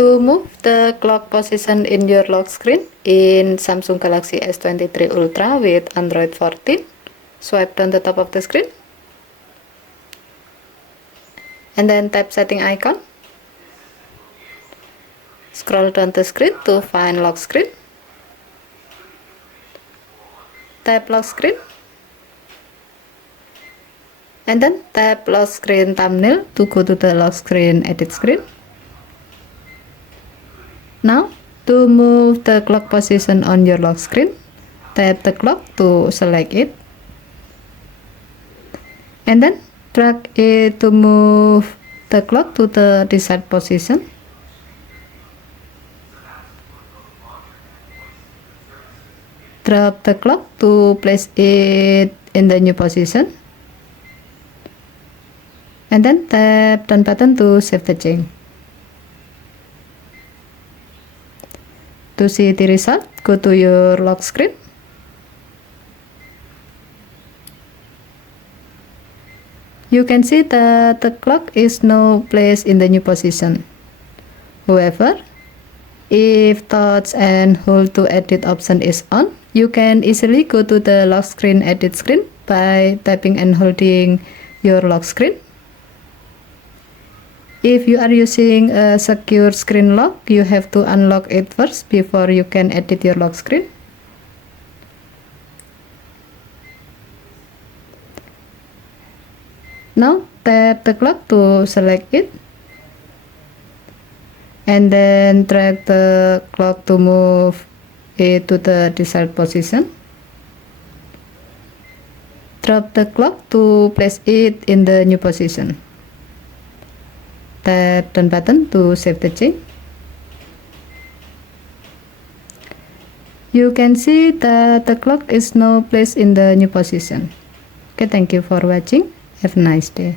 To move the clock position in your lock screen in Samsung Galaxy S23 Ultra with Android 14, swipe down the top of the screen and then tap setting icon. Scroll down the screen to find lock screen. Tap lock screen and then tap lock screen thumbnail to go to the lock screen edit screen. Now, to move the clock position on your lock screen, tap the clock to select it and then drag it to move the clock to the desired position. Drop the clock to place it in the new position and then tap down button to save the change. To see the result, go to your lock screen. You can see that the clock is now placed in the new position. However, if touch and hold to edit option is on, you can easily go to the lock screen edit screen by tapping and holding your lock screen. If you are using a secure screen lock, you have to unlock it first before you can edit your lock screen. Now tap the clock to select it and then drag the clock to move it to the desired position. Drop the clock to place it in the new position. Tap down button to save the change. You can see that the clock is now placed in the new position. Okay, thank you for watching. Have a nice day.